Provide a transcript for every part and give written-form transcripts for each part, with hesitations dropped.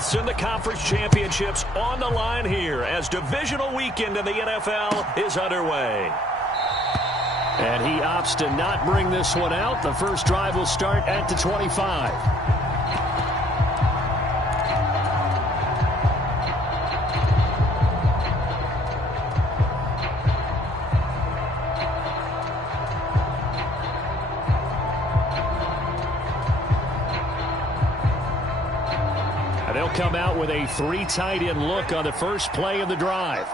berths in the conference championships on the line here as divisional weekend in the NFL is underway. And he opts to not bring this one out. The first drive will start at the 25. They'll come out with a 3 tight end look on the first play of the drive.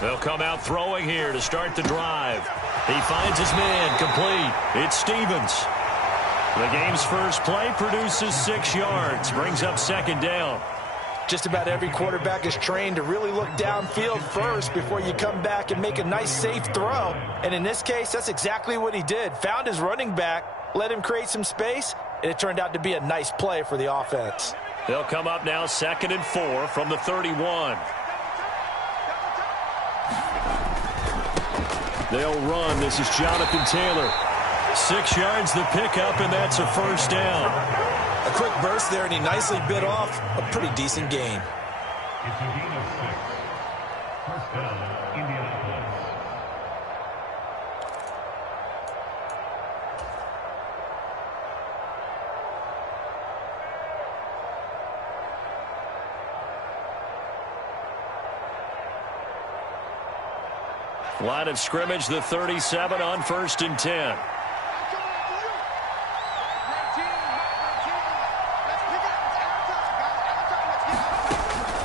They'll come out throwing here to start the drive. He finds his man complete. It's Stevens. The game's first play produces 6 yards, brings up second down. Just about every quarterback is trained to really look downfield first before you come back and make a nice, safe throw. And in this case, that's exactly what he did. Found his running back, let him create some space, and it turned out to be a nice play for the offense. They'll come up now 2nd and 4 from the 31. They'll run. This is Jonathan Taylor. 6 yards the pickup, and that's a first down. A quick burst there, and he nicely bit off a pretty decent gain. It's a gain of 6. First down, Indianapolis. Line of scrimmage, the 37 on 1st and 10.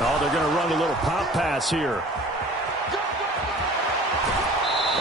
Oh, they're going to run a little pop pass here.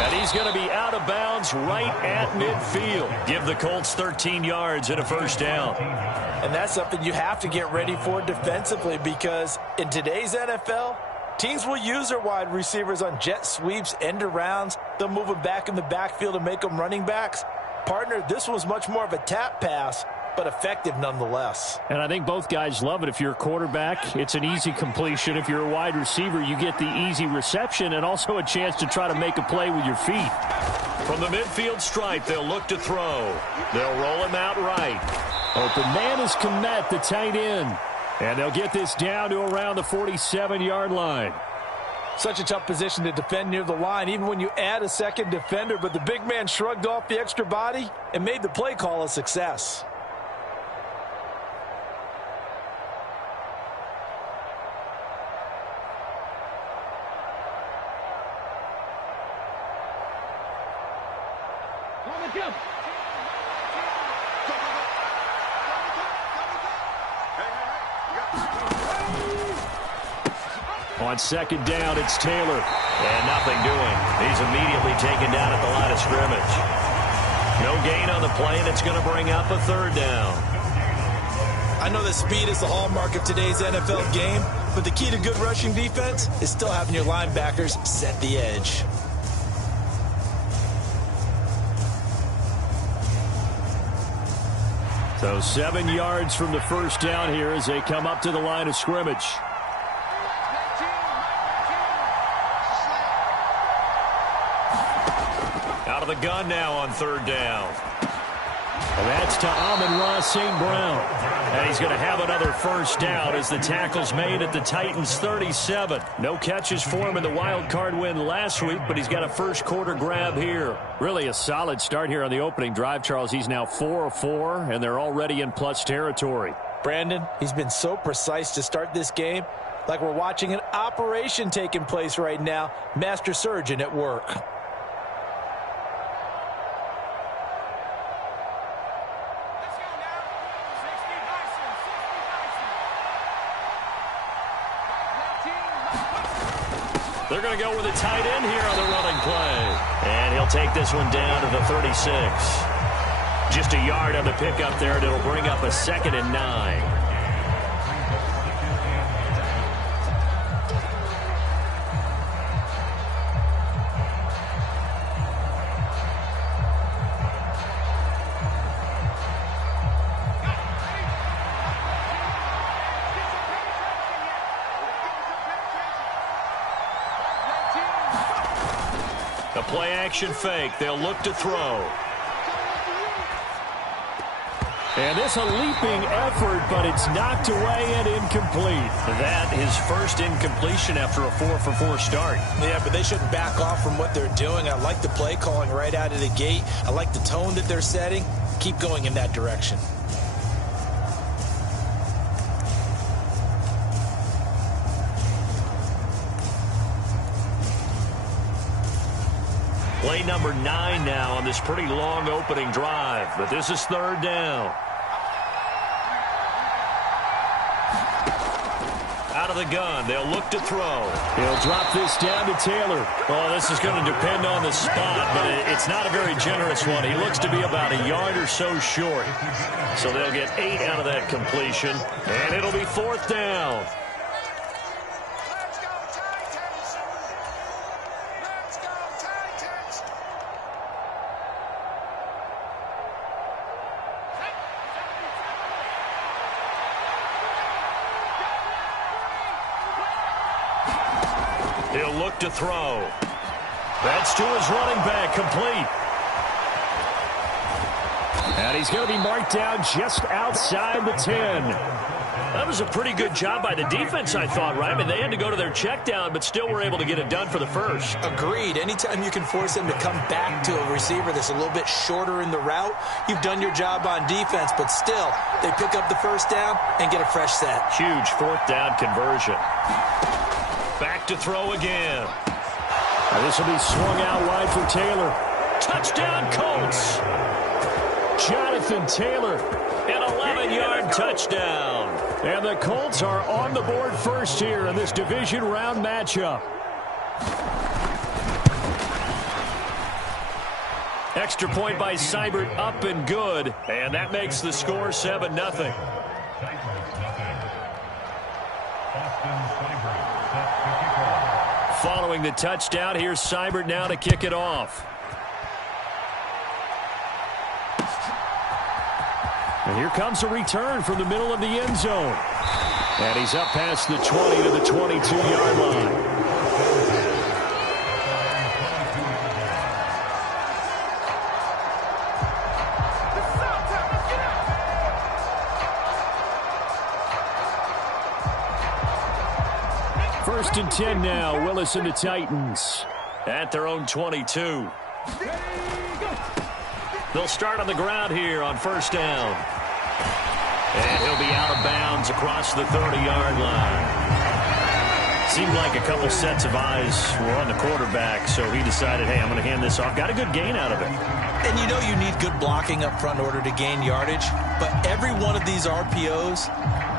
And he's going to be out of bounds right at midfield. Give the Colts 13 yards and a first down. And that's something you have to get ready for defensively, because in today's NFL, teams will use their wide receivers on jet sweeps, end arounds. They'll move them back in the backfield and make them running backs. Partner, this was much more of a tap pass, but effective nonetheless. And I think both guys love it. If you're a quarterback, it's an easy completion. If you're a wide receiver, you get the easy reception and also a chance to try to make a play with your feet. From the midfield stripe, they'll look to throw. They'll roll him out right. Open man is Kmet, the tight end. And they'll get this down to around the 47-yard line. Such a tough position to defend near the line, even when you add a second defender. But the big man shrugged off the extra body and made the play call a success. On 2nd down, it's Taylor. And nothing doing. He's immediately taken down at the line of scrimmage. No gain on the play, and it's going to bring up a 3rd down. I know that speed is the hallmark of today's NFL game, but the key to good rushing defense is still having your linebackers set the edge. So 7 yards from the first down here as they come up to the line of scrimmage. Out of the gun now on 3rd down. And that's to Amon-Ra St. Brown. And he's going to have another first down as the tackle's made at the Titans' 37. No catches for him in the wild card win last week, but he's got a first quarter grab here. Really a solid start here on the opening drive, Charles. He's now 4 of 4, and they're already in plus territory. Brandon, he's been so precise to start this game, like we're watching an operation taking place right now. Master surgeon at work. They're going to go with a tight end here on the running play. And he'll take this one down to the 36. Just a yard on the pickup there, and it'll bring up a 2nd and 9. The play action fake. They'll look to throw. And this a leaping effort, but it's knocked away and incomplete. That is first incompletion after a 4-for-4 start. Yeah, but they shouldn't back off from what they're doing. I like the play calling right out of the gate. I like the tone that they're setting. Keep going in that direction. Play number 9 now on this pretty long opening drive, but this is third down. Out of the gun, they'll look to throw. He'll drop this down to Taylor. Well, this is going to depend on the spot, but it's not a very generous one. He looks to be about a yard or so short. So they'll get 8 out of that completion, and it'll be fourth down. He'll look to throw. That's to his running back, complete. And he's going to be marked down just outside the 10. That was a pretty good job by the defense, I thought, right? I mean, they had to go to their check down, but still were able to get it done for the first. Agreed. Anytime you can force them to come back to a receiver that's a little bit shorter in the route, you've done your job on defense, but still, they pick up the first down and get a fresh set. Huge fourth down conversion. Back to throw again. Now this will be swung out wide for Taylor. Touchdown, Colts. Jonathan Taylor, an 11-yard touchdown. And the Colts are on the board first here in this division round matchup. Extra point by Seibert, up and good. And that makes the score 7-0. Following the touchdown, here's Seibert now to kick it off. And here comes a return from the middle of the end zone. And he's up past the 20 to the 22-yard line. First and 10 now, Willis and the Titans at their own 22. They'll start on the ground here on first down. And he'll be out of bounds across the 30-yard line. Seemed like a couple sets of eyes were on the quarterback, so he decided, hey, I'm going to hand this off. Got a good gain out of it. And you know you need good blocking up front in order to gain yardage, but every one of these RPOs,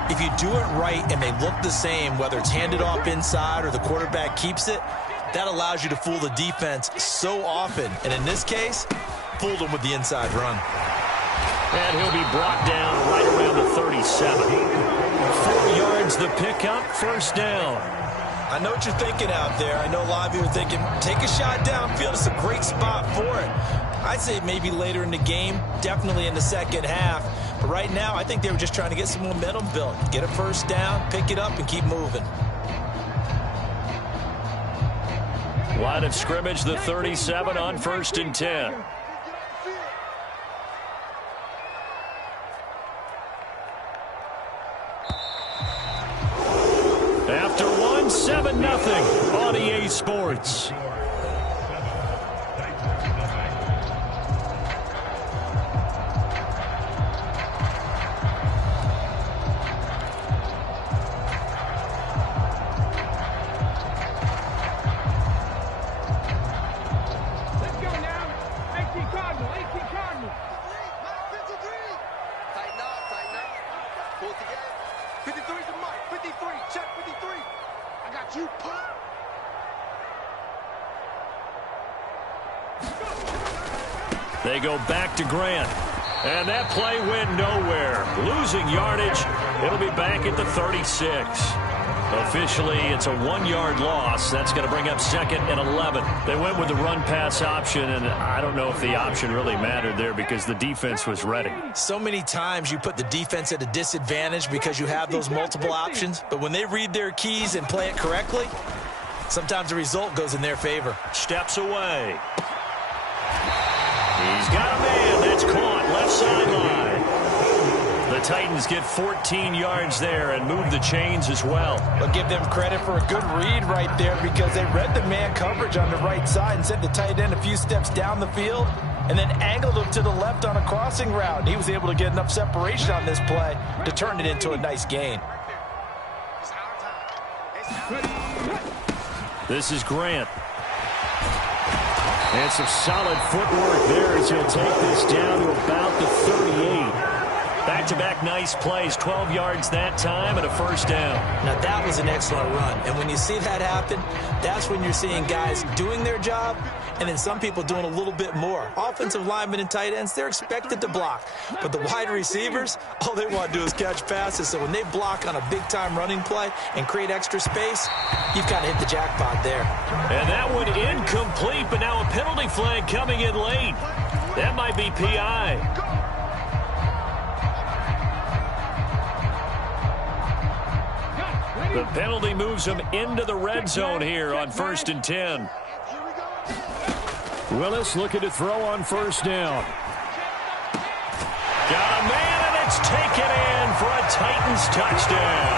if you do it right and they look the same, whether it's handed off inside or the quarterback keeps it, that allows you to fool the defense so often. And in this case, fooled them with the inside run. And he'll be brought down right around the 37. 4 yards the pickup, first down. I know what you're thinking out there. I know a lot of you are thinking, take a shot downfield. It's a great spot for it. I'd say maybe later in the game, definitely in the second half. But right now, I think they were just trying to get some momentum built. Get a first down, pick it up, and keep moving. Line of scrimmage, the 37 on first and 10. After 7-0 on EA Sports. They go back to Grant. And that play went nowhere. Losing yardage. It'll be back at the 36. Officially, it's a 1-yard loss. That's going to bring up second and 11. They went with the run-pass option, and I don't know if the option really mattered there because the defense was ready. So many times you put the defense at a disadvantage because you have those multiple options. But when they read their keys and play it correctly, sometimes the result goes in their favor. Steps away. He's got a man. That's caught left sideline. The Titans get 14 yards there and move the chains as well. But give them credit for a good read right there because they read the man coverage on the right side and sent the tight end a few steps down the field and then angled him to the left on a crossing route. He was able to get enough separation on this play to turn it into a nice gain. This is Grant. And some solid footwork there as he'll take this down to about the 38. Back-to-back nice plays, 12 yards that time and a first down. Now that was an excellent run. And when you see that happen, that's when you're seeing guys doing their job and then some people doing a little bit more. Offensive linemen and tight ends, they're expected to block. But the wide receivers, all they want to do is catch passes. So when they block on a big-time running play and create extra space, you've kind of hit the jackpot there. And that one incomplete, but now a penalty flag coming in late. That might be PI. The penalty moves him into the red zone here on 1st and 10. Willis looking to throw on first down. Got a man, and it's taken in for a Titans touchdown.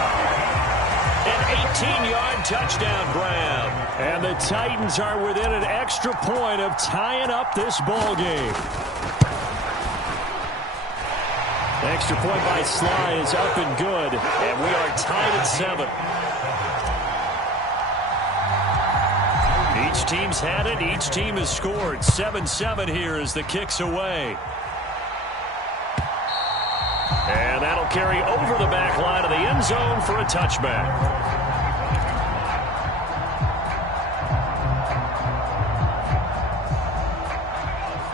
An 18-yard touchdown grab. And the Titans are within an extra point of tying up this ball game. Extra point by Sly is up and good, and we are tied at 7. Each team's had it. Each team has scored. 7-7 here as the kick's away. And that'll carry over the back line of the end zone for a touchback.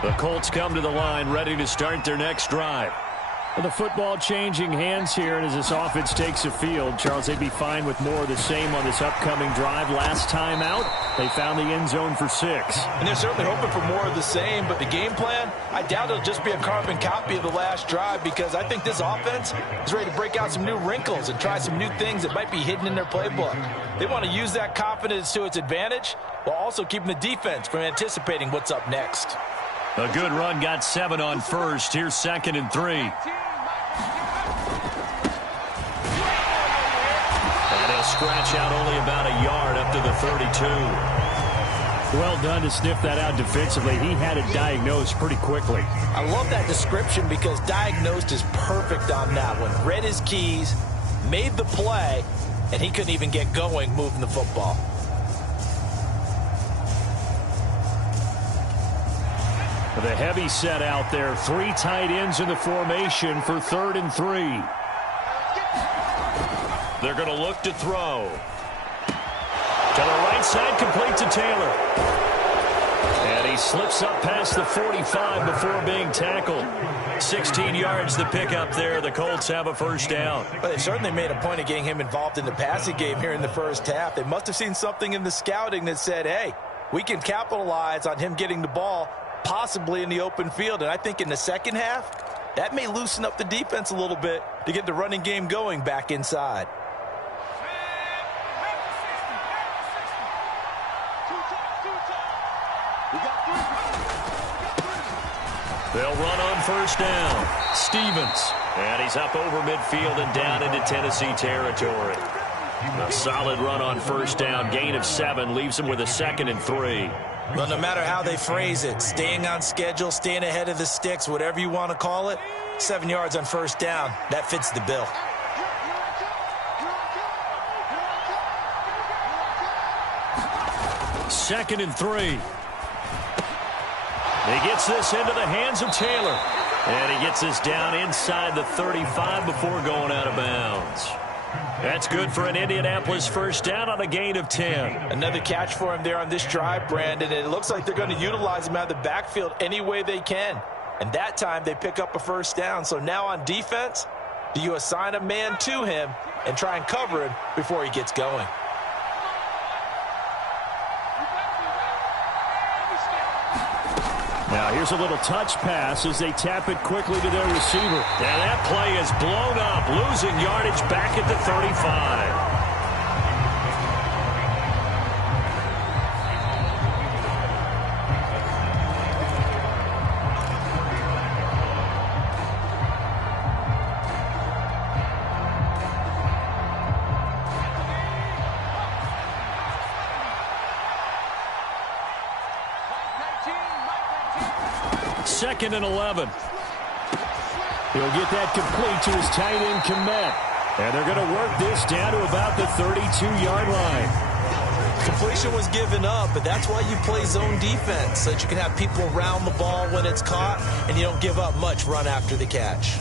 The Colts come to the line ready to start their next drive. The football changing hands here, and as this offense takes the field, Charles, they'd be fine with more of the same on this upcoming drive. Last time out, they found the end zone for 6. And they're certainly hoping for more of the same, but the game plan, I doubt it'll just be a carbon copy of the last drive because I think this offense is ready to break out some new wrinkles and try some new things that might be hidden in their playbook. They want to use that confidence to its advantage while also keeping the defense from anticipating what's up next. A good run got 7 on first. Here's 2nd and 3. Scratch out only about a yard up to the 32. Well done to sniff that out defensively. He had it diagnosed pretty quickly. I love that description because diagnosed is perfect on that one. Read his keys, made the play, and he couldn't even get going moving the football. The heavy set out there. 3 tight ends in the formation for 3rd and 3. They're going to look to throw. To the right side, complete to Taylor. And he slips up past the 45 before being tackled. 16 yards the pickup there. The Colts have a first down. Well, they certainly made a point of getting him involved in the passing game here in the first half. They must have seen something in the scouting that said, hey, we can capitalize on him getting the ball possibly in the open field. And I think in the second half, that may loosen up the defense a little bit to get the running game going back inside. They'll run on first down. Stevens. And he's up over midfield and down into Tennessee territory. A solid run on first down. Gain of 7 leaves him with a 2nd and 3. Well, no matter how they phrase it, staying on schedule, staying ahead of the sticks, whatever you want to call it, 7 yards on first down, that fits the bill. Second and 3. He gets this into the hands of Taylor. And he gets this down inside the 35 before going out of bounds. That's good for an Indianapolis first down on a gain of 10. Another catch for him there on this drive, Brandon. And it looks like they're going to utilize him out of the backfield any way they can. And that time they pick up a first down. So now on defense, do you assign a man to him and try and cover him before he gets going? Now here's a little touch pass as they tap it quickly to their receiver. And that play is blown up, losing yardage back at the 35. 2nd and 11. He'll get that complete to his tight end, Kmet. And they're going to work this down to about the 32-yard line. Completion was given up, but that's why you play zone defense, so that you can have people around the ball when it's caught, and you don't give up much run after the catch.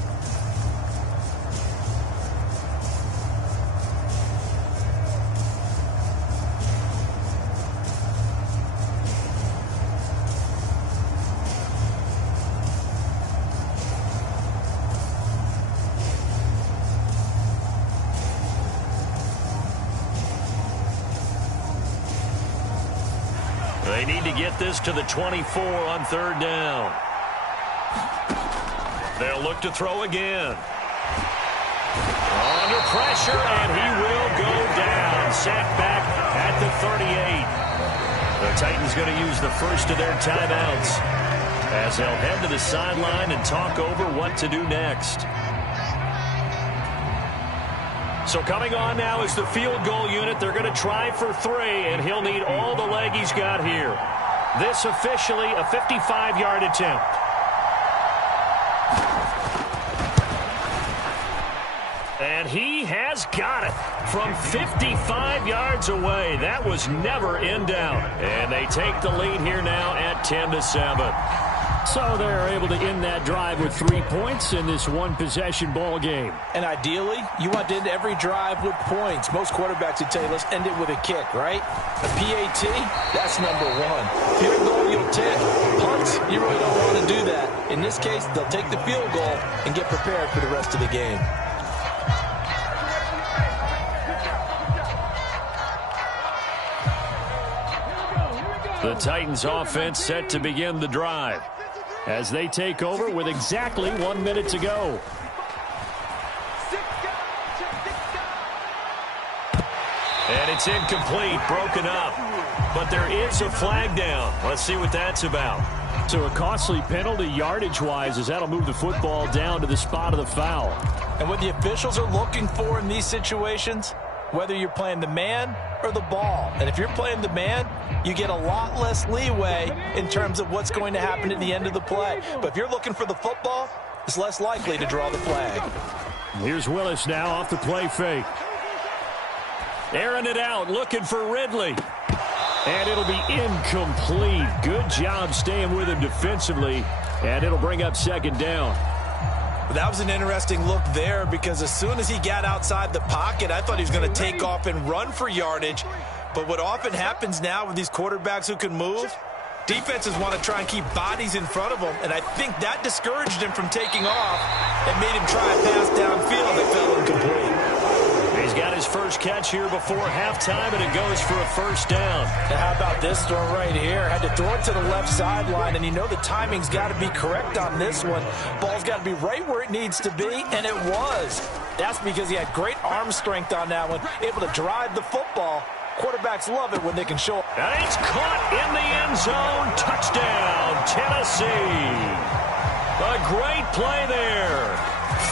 They need to get this to the 24 on 3rd down. They'll look to throw again. Under pressure, and he will go down. Sacked back at the 38. The Titans going to use the first of their timeouts as they'll head to the sideline and talk over what to do next. So coming on now is the field goal unit. They're going to try for 3, and he'll need all the leg he's got here. This officially a 55-yard attempt. And he has got it from 55 yards away. That was never in doubt. And they take the lead here now at 10-7. So they're able to end that drive with 3 points in this one-possession ball game. And ideally, you want to end every drive with points. Most quarterbacks would tell you, let's end it with a kick, right? A PAT, that's number 1. Field goal, you'll take. Punts, you really don't want to do that. In this case, they'll take the field goal and get prepared for the rest of the game. The Titans offense set to begin the drive as they take over with exactly 1 minute to go. And it's incomplete, broken up. But there is a flag down. Let's see what that's about. So a costly penalty yardage-wise as that'll move the football down to the spot of the foul. And what the officials are looking for in these situations, whether you're playing the man or the ball. And if you're playing the man, you get a lot less leeway in terms of what's going to happen at the end of the play. But if you're looking for the football, it's less likely to draw the flag. Here's Willis now off the play fake. Airing it out, looking for Ridley. And it'll be incomplete. Good job staying with him defensively. And it'll bring up 2nd down. That was an interesting look there because as soon as he got outside the pocket, I thought he was going to take off and run for yardage. But what often happens now with these quarterbacks who can move, defenses want to try and keep bodies in front of them, and I think that discouraged him from taking off and made him try a pass downfield that fell incomplete. He's got his first catch here before halftime, and it goes for a 1st down. And how about this throw right here? Had to throw it to the left sideline, and you know the timing's got to be correct on this one. Ball's got to be right where it needs to be, and it was. That's because he had great arm strength on that one, able to drive the football. Quarterbacks love it when they can show. And it's caught in the end zone. Touchdown, Tennessee. A great play there.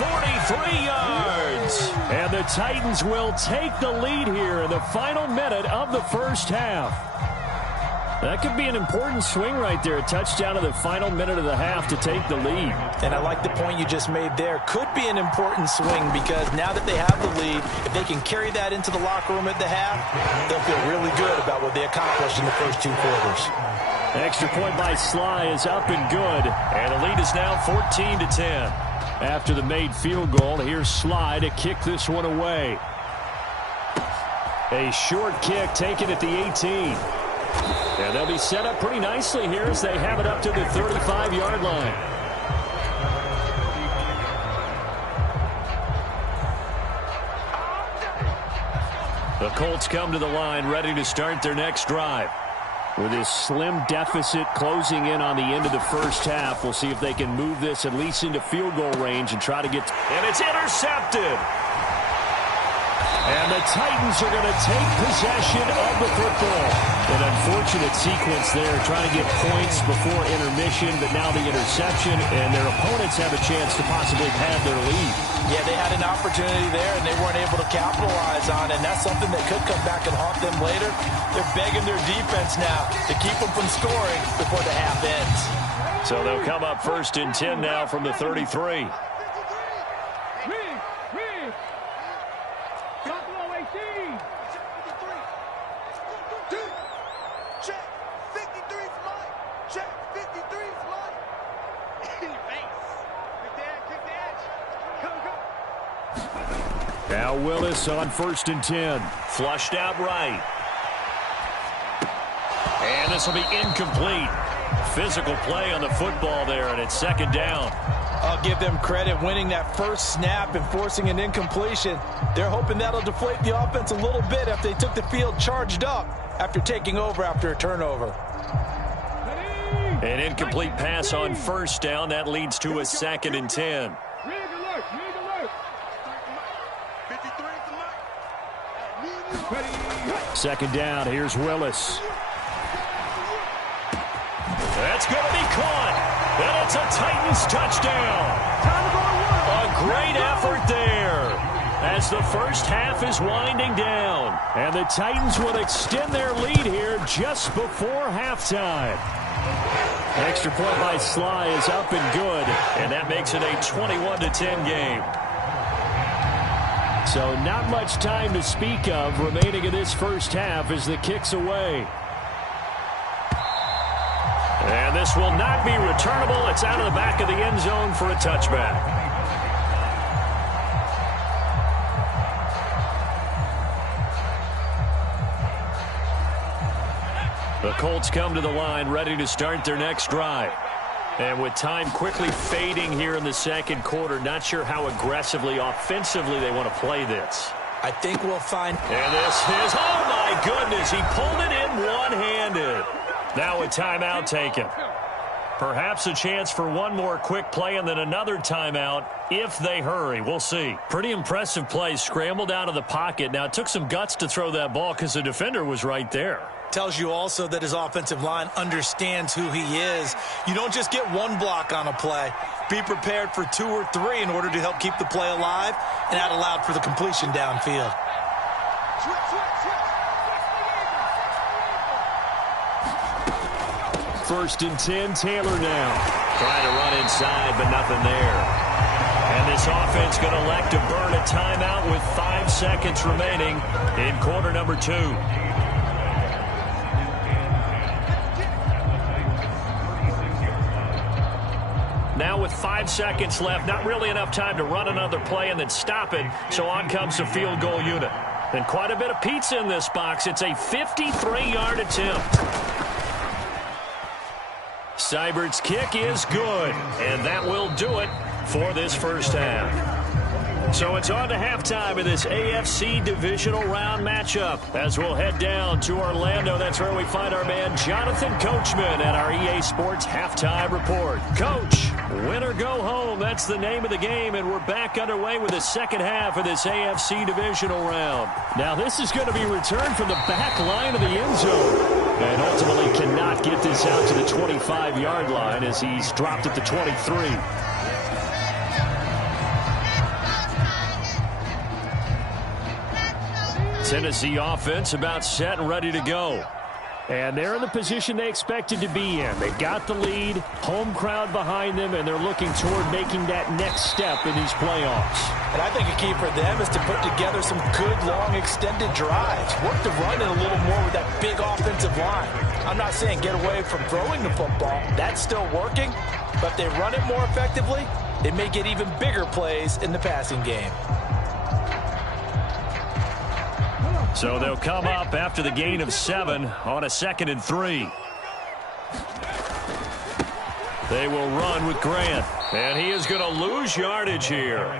43 yards. And the Titans will take the lead here in the final minute of the 1st half. That could be an important swing right there. A touchdown in the final minute of the half to take the lead. And I like the point you just made there. Could be an important swing because now that they have the lead, if they can carry that into the locker room at the half, they'll feel really good about what they accomplished in the first 2 quarters. Extra point by Sly is up and good. And the lead is now 14-10. After the made field goal, here's Sly to kick this one away. A short kick taken at the 18. And they'll be set up pretty nicely here as they have it up to the 35-yard line. The Colts come to the line ready to start their next drive. With this slim deficit closing in on the end of the 1st half, we'll see if they can move this at least into field goal range and try to get... And it's intercepted! And the Titans are going to take possession of the football. An unfortunate sequence there, trying to get points before intermission, but now the interception, and their opponents have a chance to possibly pad their lead. Yeah, they had an opportunity there, and they weren't able to capitalize on it, and that's something that could come back and haunt them later. They're begging their defense now to keep them from scoring before the half ends. So they'll come up 1st and 10 now from the 33. Now Willis on 1st and 10. Flushed out right. And this will be incomplete. Physical play on the football there, and it's 2nd down. I'll give them credit winning that first snap and forcing an incompletion. They're hoping that'll deflate the offense a little bit after they took the field charged up after taking over after a turnover. An incomplete pass on 1st down. That leads to a 2nd and 10. 2nd down. Here's Willis. That's going to be caught. And it's a Titans touchdown. A great effort there as the first half is winding down. And the Titans will extend their lead here just before halftime. Extra point by Sly is up and good. And that makes it a 21-10 game. So not much time to speak of remaining in this first half as the kick's away. And this will not be returnable. It's out of the back of the end zone for a touchback. The Colts come to the line ready to start their next drive. And with time quickly fading here in the 2nd quarter, not sure how aggressively, offensively they want to play this. I think we'll find... And this is, oh my goodness, he pulled it in one-handed. Now a timeout taken. Perhaps a chance for one more quick play and then another timeout if they hurry. We'll see. Pretty impressive play. Scrambled out of the pocket. Now it took some guts to throw that ball because the defender was right there. Tells you also that his offensive line understands who he is. You don't just get one block on a play. Be prepared for 2 or 3 in order to help keep the play alive, and that allowed for the completion downfield. First and 10, Taylor now. Trying to run inside, but nothing there. And this offense going to elect to burn a timeout with 5 seconds remaining in quarter number 2. Now with 5 seconds left, not really enough time to run another play and then stop it, so on comes the field goal unit. And quite a bit of pizza in this box. It's a 53-yard attempt. Seibert's kick is good, and that will do it for this first half. So it's on to halftime in this AFC divisional round matchup as we'll head down to Orlando. That's where we find our man Jonathan Coachman at our EA Sports Halftime Report. Coach, win or go home, that's the name of the game, and we're back underway with the second half of this AFC divisional round. Now this is going to be returned from the back line of the end zone. And ultimately cannot get this out to the 25-yard line as he's dropped at the 23. Tennessee offense about set and ready to go. And they're in the position they expected to be in. They got the lead, home crowd behind them, and they're looking toward making that next step in these playoffs. And I think a key for them is to put together some good, long, extended drives. Work the run in a little more with that big offensive line. I'm not saying get away from throwing the football. That's still working. But if they run it more effectively, they may get even bigger plays in the passing game. So they'll come up after the gain of 7 on a 2nd and 3. They will run with Grant. And he is going to lose yardage here.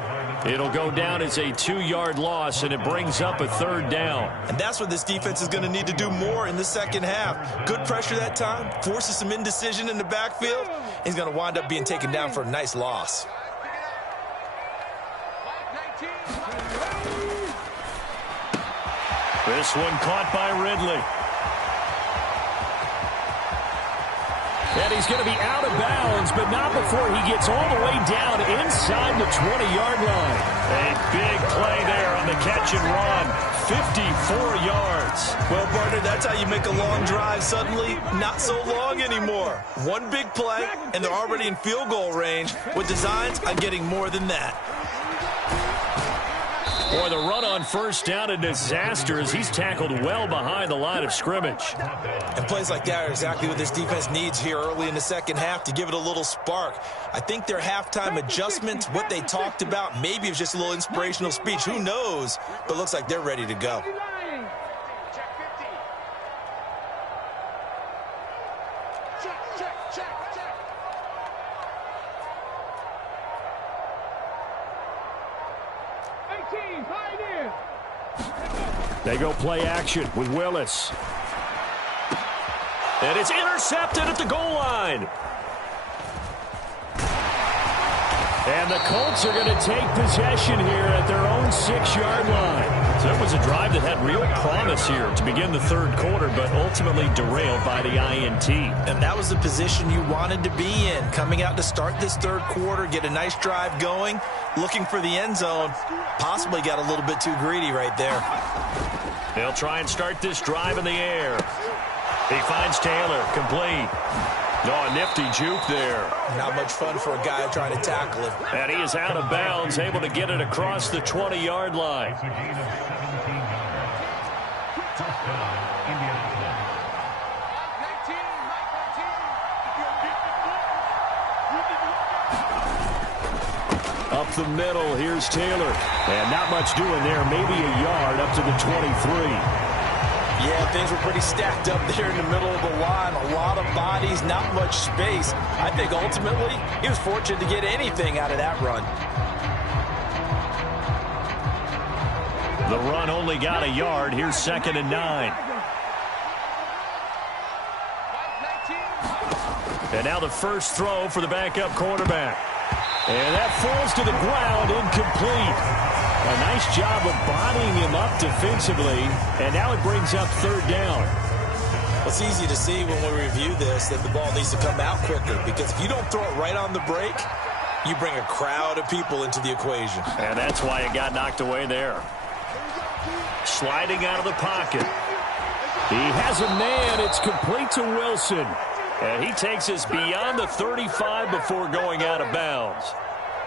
It'll go down as a 2-yard loss, and it brings up a 3rd down. And that's what this defense is going to need to do more in the second half. Good pressure that time, forces some indecision in the backfield. He's going to wind up being taken down for a nice loss. This one caught by Ridley. And he's going to be out of bounds, but not before he gets all the way down inside the 20-yard line. A big play there on on the catch and run. 54 yards. Well, partner, that's how you make a long drive suddenly not so long anymore. One big play, and they're already in field goal range with designs on getting more than that. Boy, the run on first down, a disaster as he's tackled well behind the line of scrimmage. And plays like that are exactly what this defense needs here early in the second half to give it a little spark. I think their halftime adjustments, what they talked about, maybe it was just a little inspirational speech. Who knows? But looks like they're ready to go. They go play action with Willis. And it's intercepted at the goal line. And the Colts are going to take possession here at their own 6-yard line. So it was a drive that had real promise here to begin the third quarter, but ultimately derailed by the INT. And that was the position you wanted to be in. Coming out to start this third quarter, get a nice drive going, looking for the end zone. Possibly got a little bit too greedy right there. They'll try and start this drive in the air. He finds Taylor, complete. Oh, a nifty juke there. Not much fun for a guy trying to tackle him. And he is out of bounds, able to get it across the 20-yard line. It's a gain of 17 yards. First down, Indianapolis. Up the middle, here's Taylor. And not much doing there, maybe a yard up to the 23. Yeah, things were pretty stacked up there in the middle of the line. A lot of bodies, not much space. I think ultimately he was fortunate to get anything out of that run. The run only got a yard. Here's 2nd and 9. And now the first throw for the backup quarterback. And that falls to the ground, incomplete. A nice job of bodying him up defensively, and now it brings up 3rd down. It's easy to see when we review this that the ball needs to come out quicker, because if you don't throw it right on the break, you bring a crowd of people into the equation. And that's why it got knocked away there. Sliding out of the pocket. He has a man. It's complete to Wilson. And he takes us beyond the 35 before going out of bounds.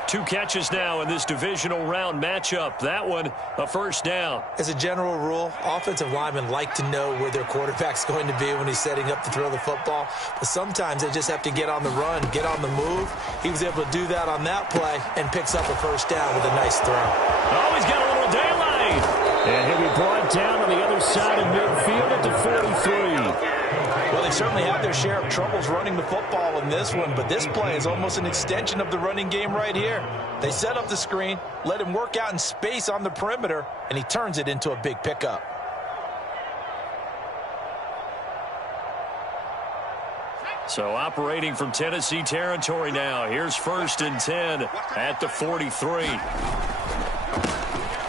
2 catches now in this divisional round matchup. That one, a first down. As a general rule, offensive linemen like to know where their quarterback's going to be when he's setting up to throw the football. But sometimes they just have to get on the run, get on the move. He was able to do that on that play and picks up a first down with a nice throw. Oh, he's got a little daylight. And he'll be brought down on the other side of midfield at the 43. Well, they certainly had their share of troubles running the football in this one, but this play is almost an extension of the running game right here. They set up the screen, let him work out in space on the perimeter, and he turns it into a big pickup. So operating from Tennessee territory now. Here's 1st and 10 at the 43.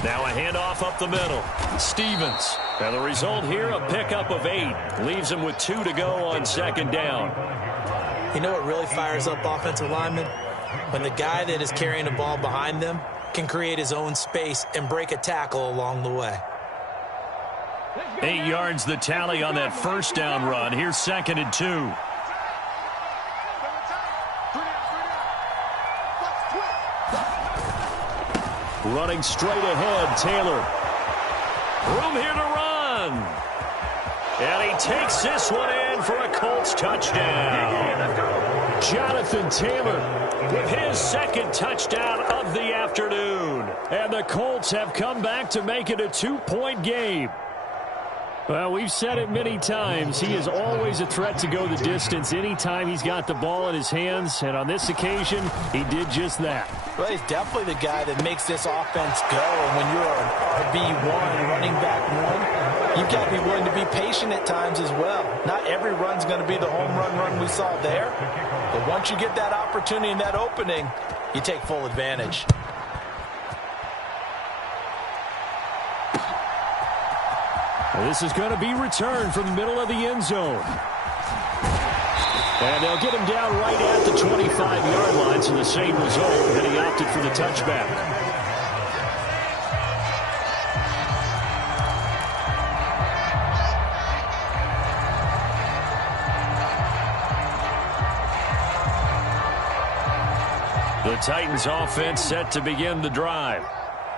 Now a handoff up the middle. Stevens. And the result here, a pickup of 8. Leaves him with 2 to go on 2nd down. You know what really fires up offensive linemen? When the guy that is carrying the ball behind them can create his own space and break a tackle along the way. 8 yards the tally on that first down run. Here's 2nd and 2. Running straight ahead, Taylor. Room here to run. And he takes this one in for a Colts touchdown. Jonathan Taylor with his 2nd touchdown of the afternoon. And the Colts have come back to make it a 2-point game. Well, we've said it many times. He is always a threat to go the distance anytime he's got the ball in his hands. And on this occasion, he did just that. Well, he's definitely the guy that makes this offense go. And when you're an RB1, running back 1, you've got to be willing to be patient at times as well. Not every run's going to be the home run we saw there. But once you get that opportunity and that opening, you take full advantage. This is going to be returned from the middle of the end zone. And they'll get him down right at the 25-yard line, so the same result, and he opted for the touchback. Titans offense set to begin the drive.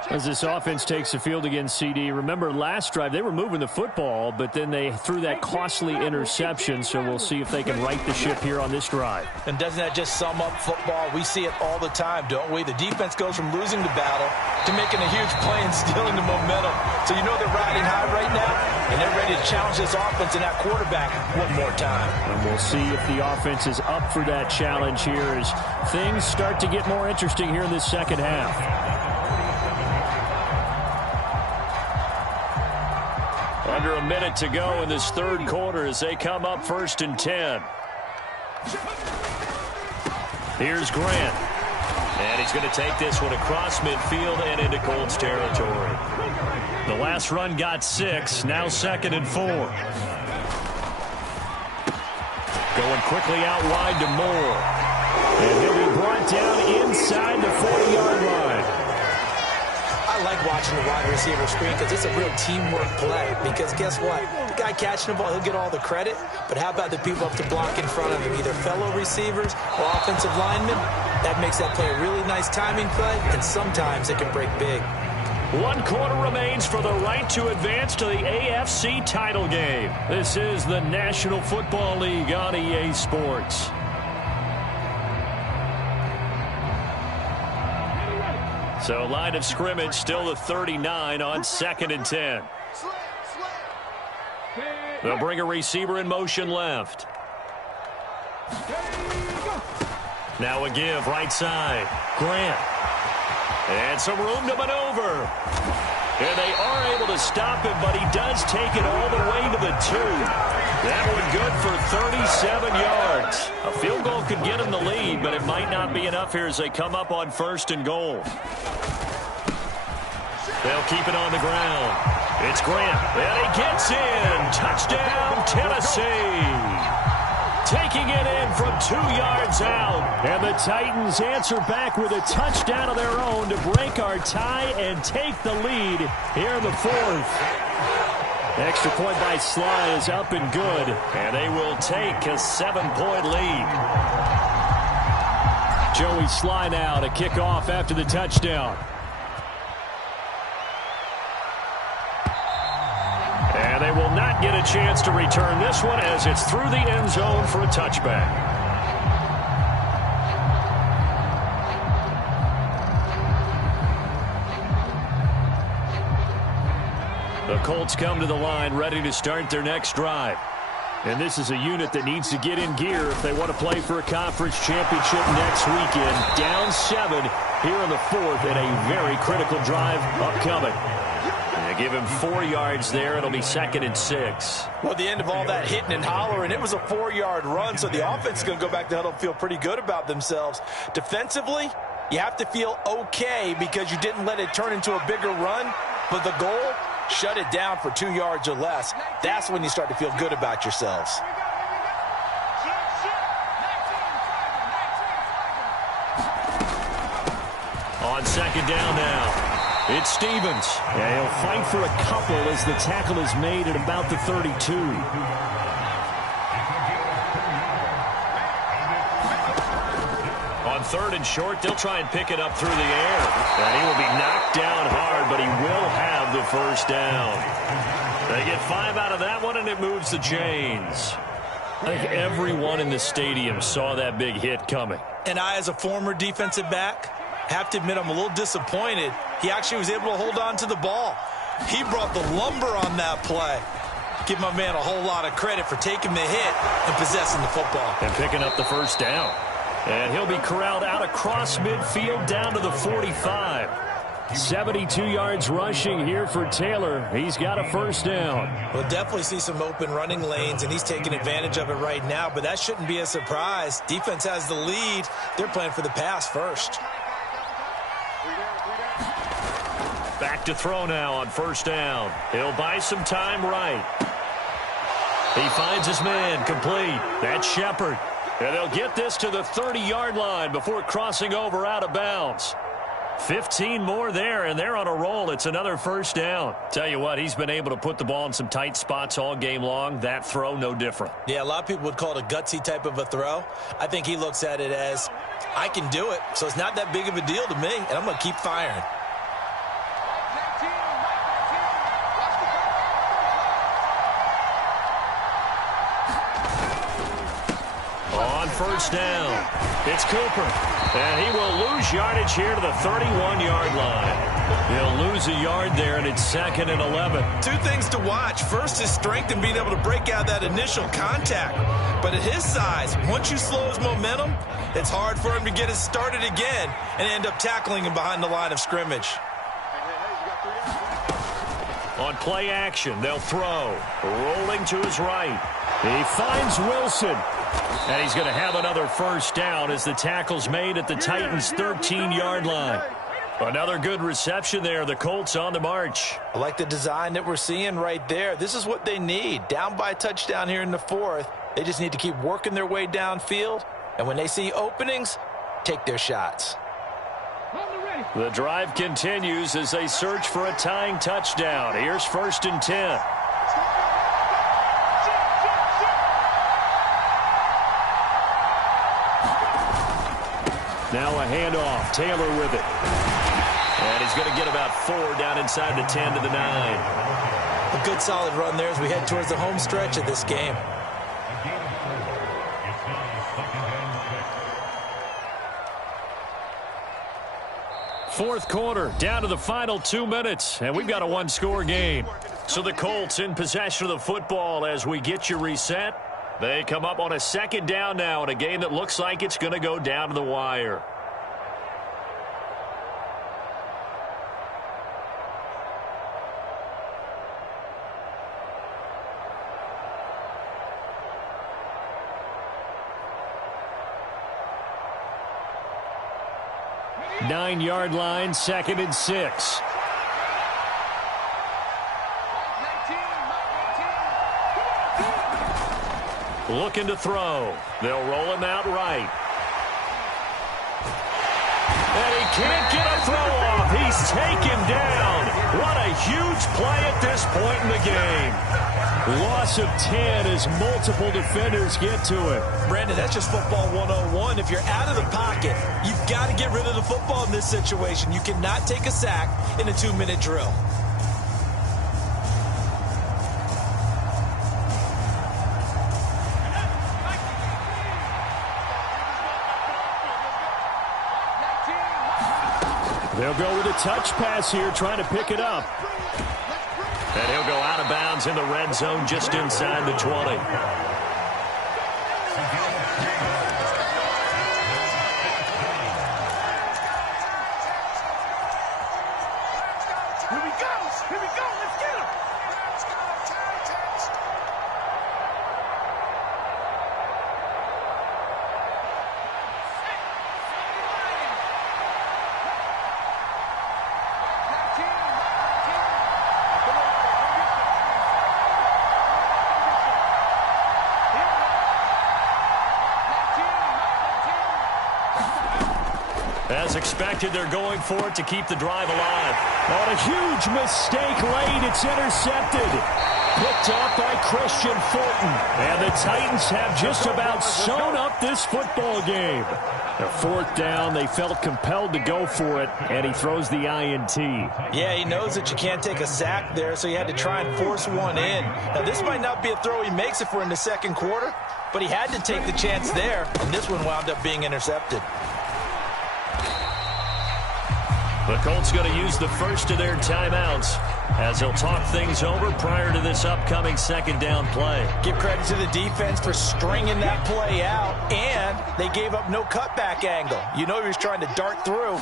As this offense takes the field against CD, remember last drive they were moving the football, but then they threw that costly interception, so we'll see if they can right the ship here on this drive. And doesn't that just sum up football? We see it all the time, don't we? The defense goes from losing the battle to making a huge play and stealing the momentum. So you know they're riding high right now, and they're ready to challenge this offense and that quarterback one more time. And we'll see if the offense is up for that challenge here as things start to get more interesting here in this second half. Under a minute to go in this third quarter as they come up 1st and 10. Here's Grant. And he's going to take this one across midfield and into Colts territory. The last run got 6. Now 2nd and 4. Going quickly out wide to Moore. And he'll be brought down inside the 40-yard line. I like watching the wide receiver screen because it's a real teamwork play. Because guess what? The guy catching the ball, he'll get all the credit. But how about the people up to block in front of him, either fellow receivers or offensive linemen? That makes that play a really nice timing play, and sometimes it can break big. 1 quarter remains for the right to advance to the AFC title game. This is the National Football League on EA Sports. So line of scrimmage still the 39 on 2nd and 10. They'll bring a receiver in motion left. Now a give right side. Grant. And some room to maneuver. And they are able to stop him, but he does take it all the way to the 2. That one good for 37 yards. A field goal could get him the lead, but it might not be enough here as they come up on 1st and goal. They'll keep it on the ground. It's Grant, and he gets in. Touchdown, Tennessee. Taking it in from 2 yards out. And the Titans answer back with a touchdown of their own to break our tie and take the lead here in the 4th. Extra point by Sly is up and good. And they will take a 7-point lead. Joey Sly now to kick off after the touchdown. And they will not get a chance to return this one as it's through the end zone for a touchback. The Colts come to the line ready to start their next drive. And this is a unit that needs to get in gear if they want to play for a conference championship next weekend. Down 7 here in the 4th and a very critical drive upcoming. They give him 4 yards there. It'll be 2nd and 6. Well, at the end of all that hitting and hollering, it was a 4-yard run, so the offense is going to go back to huddle and feel pretty good about themselves. Defensively, you have to feel okay because you didn't let it turn into a bigger run, but the goal, shut it down for 2 yards or less. That's when you start to feel good about yourselves. On 2nd down now. It's Stevens. Yeah, he'll fight for a couple as the tackle is made at about the 32. On 3rd and short, they'll try and pick it up through the air. And he will be knocked down hard, but he will have the 1st down. They get 5 out of that one, and it moves the chains. I think everyone in the stadium saw that big hit coming. And I, as a former defensive back, have to admit I'm a little disappointed. He actually was able to hold on to the ball. He brought the lumber on that play. Give my man a whole lot of credit for taking the hit and possessing the football. And picking up the 1st down. And he'll be corralled out across midfield down to the 45. 72 yards rushing here for Taylor. He's got a 1st down. We'll definitely see some open running lanes, and he's taking advantage of it right now, but that shouldn't be a surprise. Defense has the lead. They're playing for the pass first. Back to throw now on 1st down. He'll buy some time right. He finds his man complete. That's Shepard. And they'll get this to the 30-yard line before crossing over out of bounds. 15 more there, and they're on a roll. It's another first down. Tell you what, he's been able to put the ball in some tight spots all game long. That throw, no different. Yeah, a lot of people would call it a gutsy type of a throw. I think he looks at it as, I can do it, so it's not that big of a deal to me, and I'm going to keep firing. On first down, it's Cooper. And he will lose yardage here to the 31-yard line. He'll lose a yard there, and it's 2nd and 11. Two things to watch. First, his strength and being able to break out that initial contact. But at his size, once you slow his momentum, it's hard for him to get it started again and end up tackling him behind the line of scrimmage. On play action, they'll throw. Rolling to his right. He finds Wilson. And he's going to have another first down as the tackle's made at the Titans' 13-yard line. Another good reception there. The Colts on the march. I like the design that we're seeing right there. This is what they need. Down by a touchdown here in the 4th. They just need to keep working their way downfield. And when they see openings, take their shots. The drive continues as they search for a tying touchdown. Here's 1st and 10. Now a handoff. Taylor with it. And he's going to get about 4 down inside the 10 to the 9. A good solid run there as we head towards the home stretch of this game. Fourth quarter, down to the final 2 minutes, and we've got a one-score game. So the Colts in possession of the football as we get you reset. They come up on a 2nd down now in a game that looks like it's going to go down to the wire. Nine-yard line, 2nd and 6. Looking to throw. They'll roll him out right. And he can't get a throw off. He's taken down. What a huge play at this point in the game. Loss of 10 as multiple defenders get to it. Brandon, that's just football 101. If you're out of the pocket, you've got to get rid of the football in this situation. You cannot take a sack in a 2-minute drill. They'll go with a touch pass here, trying to pick it up. And he'll go out of bounds in the red zone just inside the 20. As expected, they're going for it to keep the drive alive. On a huge mistake late, it's intercepted. Picked up by Christian Fulton. And the Titans have just about sewn up this football game. A 4th down, they felt compelled to go for it, and he throws the INT. Yeah, he knows that you can't take a sack there, so he had to try and force one in. Now, this might not be a throw he makes if we're in the 2nd quarter, but he had to take the chance there, and this one wound up being intercepted. The Colts going to use the first of their timeouts as they'll talk things over prior to this upcoming 2nd down play. Give credit to the defense for stringing that play out, and they gave up no cutback angle. You know he was trying to dart through.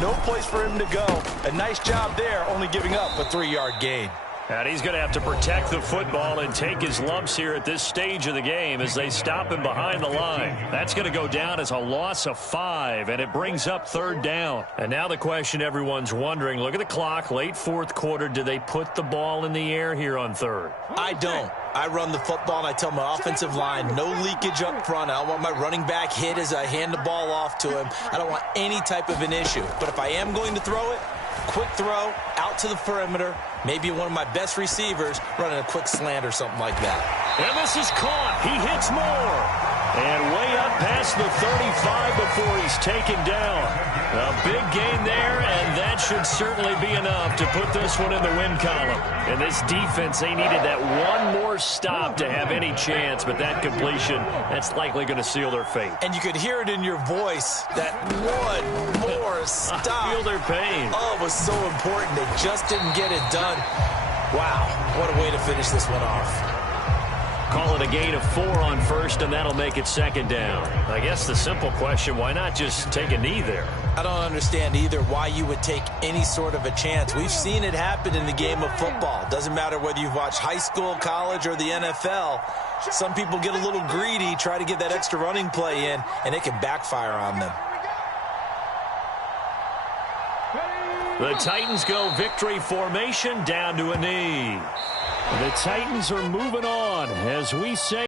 No place for him to go. A nice job there, only giving up a 3-yard gain. And he's going to have to protect the football and take his lumps here at this stage of the game as they stop him behind the line. That's going to go down as a loss of 5, and it brings up 3rd down. And now the question everyone's wondering, look at the clock, late 4th quarter, do they put the ball in the air here on 3rd? I don't. I run the football, and I tell my offensive line, no leakage up front. I don't want my running back hit as I hand the ball off to him. I don't want any type of an issue. But if I am going to throw it, quick throw, out to the perimeter, maybe one of my best receivers running a quick slant or something like that. And this is caught. He hits more. And way up past the 35 before he's taken down. A big gain there, and that should certainly be enough to put this one in the win column. And this defense, they needed that one more stop to have any chance, but that completion, that's likely going to seal their fate. And you could hear it in your voice, that one more stop. I feel their pain. Oh, it was so important. They just didn't get it done. Wow, what a way to finish this one off. Call it a gain of 4 on first, and that'll make it second down. I guess the simple question, why not just take a knee there? I don't understand either why you would take any sort of a chance. We've seen it happen in the game of football. Doesn't matter whether you've watched high school, college, or the NFL. Some people get a little greedy, try to get that extra running play in, and it can backfire on them. The Titans go victory formation down to a knee. The Titans are moving on as we say.